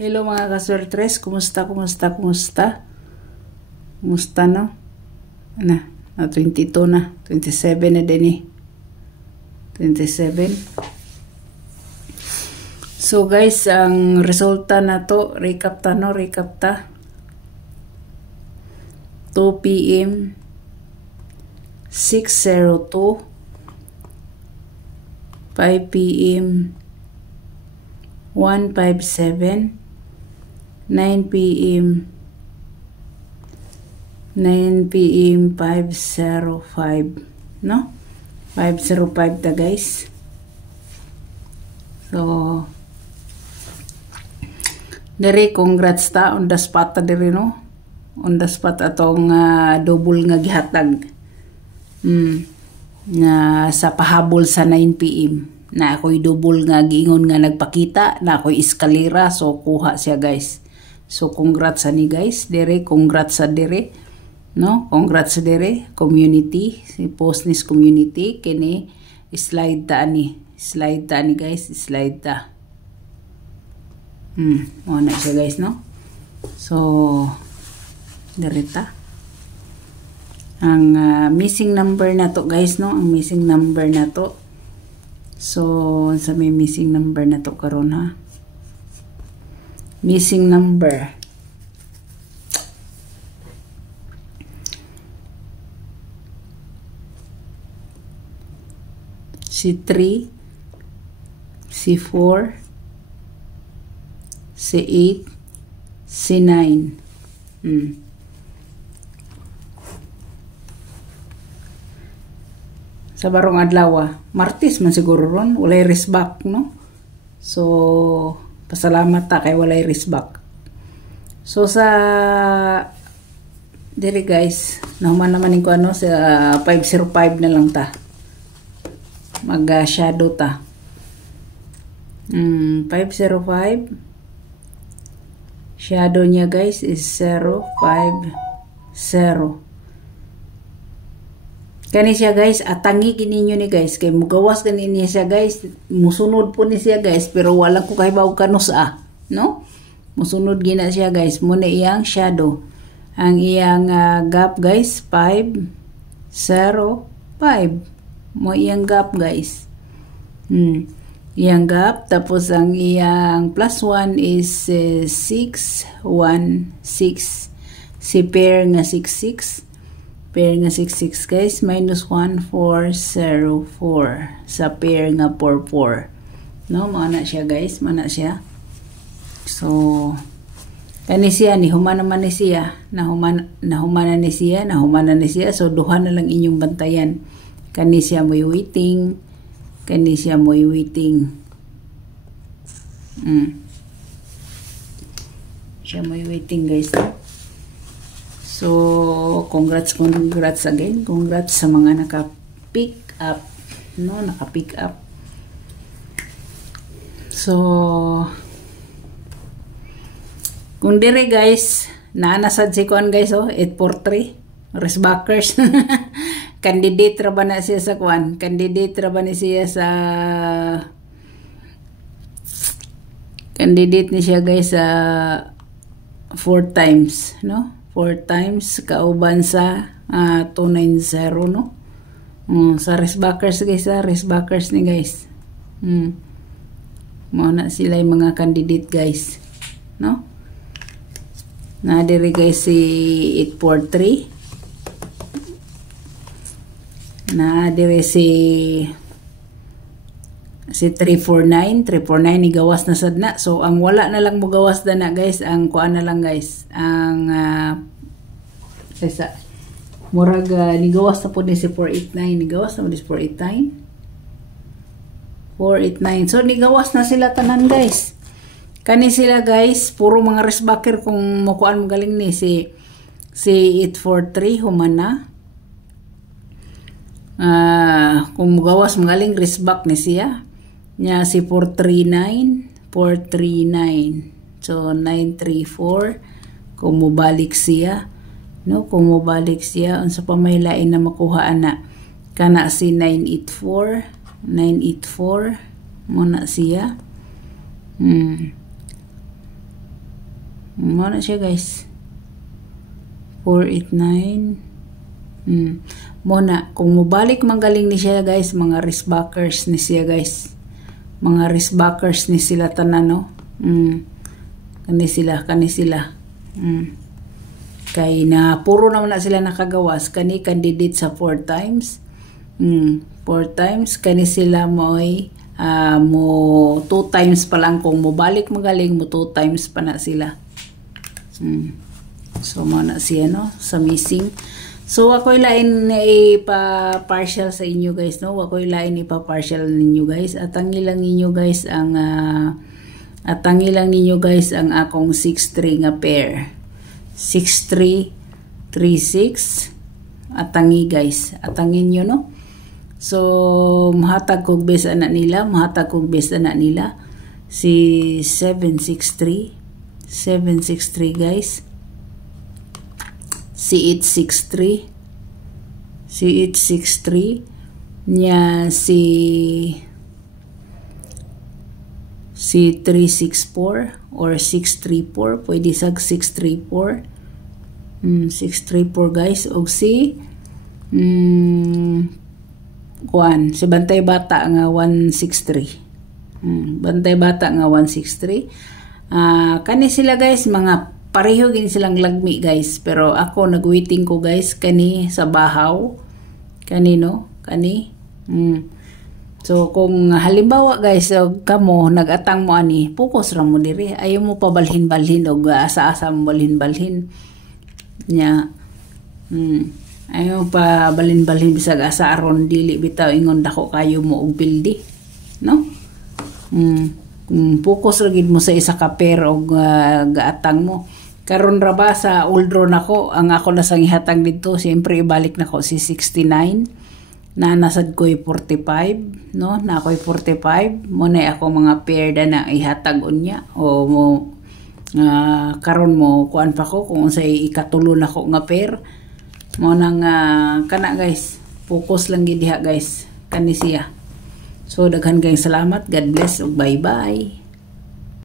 Hello mga kaswertres, kumusta? Kumusta no? Ano? 22 na, 27 na din eh. 27. So guys, ang resulta na to, recap ta. 2 PM 6:02, 5 PM 1:57, 9 PM 5:05, no? 5:05 ta guys. So dere congrats ta on the spot ta dere, no? On the spot atong double nga gihatag. Na sa pahabol sa 9 PM na ako'y double nga giingon nga nagpakita na ako'y eskalera, so kuha siya guys. So congrats ani guys dere, congrats sa dere, no? Congrats sa dere community, si Postnis community kini slide ta ani guys, slide ta. Mo na siya guys, no? So dere ta ang missing number na to guys, no? Ang missing number na to. So sa may missing number na to karon, ha? Missing number si 3, si 4, si 8, si 9. Sa barong adlaw, Martes man siguro ron, walay risbak, no? So pasalamat ta kay walay risbak. So sa diri guys, nahuman naman ko ano sa 505 na lang ta. Mag shadow ta. 505. Shadow niya guys is 050. Kani siya guys, atangi kininyo ni guys, kay mugawas ganin niya siya guys, musunod po ni siya guys, pero wala ko kahibaw kanus no? Musunod gina siya guys, muna iyang shadow. Ang iyang gap guys, 505. Mo iyang gap guys. Iyang gap, tapos ang iyang plus 1 is 616. Si pair nga 66. Pair nga 66 guys, minus 1404 sa pair nga 44, no? Mana siya guys, mana siya. So kani siya ni humana man ni siya, nahumana ni siya, so duha na lang inyong bantayan. Kani siya mo'y waiting, siya mo'y waiting guys, no? So, congrats again. Congrats sa mga naka-pick up, no? Naka-pick up. So, kung dire guys, naanasad si kuan guys, 843, resbackers. Candidate ra ba na siya sa kuan? Candidate ra ba ni siya sa candidate ni siya guys sa 4 times, no? 4 times kauban sa 290, no? Sa resbackers guys, resbackers ni guys. Mao na sila yung mga candidate guys, no? Na diri guys si 843, na diri si 349 igawas na sad na. So ang wala na lang mo gawas na guys, ang kuan na lang guys, ang murag nigawas na po ni si 489, nigawas na mo si 489. So nigawas na sila tanan guys. Kani sila guys, puro mga resbacker kung mukuan mo galing ni si 843 humana. Kung mugawas magaling resback ni siya. Nya si 439. So 934 kung mubalik siya, no? Kung mubalik siya unsa pa may lain na makuha ana, kana si 984 muna siya. Mo na siya guys. 489. Mo na kung mobalik magaling ni siya guys, mga wristbackers ni siya guys. Mga wristbackers ni sila tanan no. Kani sila. Kay na puro naman na sila nakagawas, kani candidate sa 4 times. 4 times kani sila mo'y mo 2 times pa lang, kung mobalik magaling mo 2 times pa na sila. So mo na siya no sa missing. So ako'y lain ipa-partial sa inyo guys no. Ako'y lain ipa-partial ninyo guys. Atangi lang ninyo guys ang akong 6-3 nga pair. 6-3-3-6. Atangi guys. Atangin nyo no. So mahatag kog best anak nila. Si 7-6-3. 7-6-3 guys. Si 8-6-3 nya si 3-6-4 or 6-3-4, pwede sag 6-3-4. 6-3-4 guys. Og si si Bantay Bata nga 1-6-3. Bantay Bata nga 1-6-3. Kani sila guys, mga pareho gini silang lagmi guys, pero ako nagwaiting ko guys kani sa bahaw, kani no, kani. So kung halimbawa guys, kamo nagatang mo ani, focus ra mo diri, ayaw mo pa balhin-balhin og asa-asa mo balhin-balhin nya. Ayaw pa balhin-balhin bisag asa aron dili bitaw ingon dako kayo mo og pildi, no? Focus ra gid mo sa isa ka pair og gaatang mo. Karon ra ba sa uldro nako, ang ako na sang ihatag dito, siyempre ibalik nako si 69 na nasad ko'y 45 no, na ako'y 45 mo na ako mga pair na ihatag unya o mo karon mo kuan pa ko kung unsay ikatulo nako nga pair mo nang kana guys. Focus lang gid diha guys, kani siya. So daghan kayong salamat, God bless ug bye bye.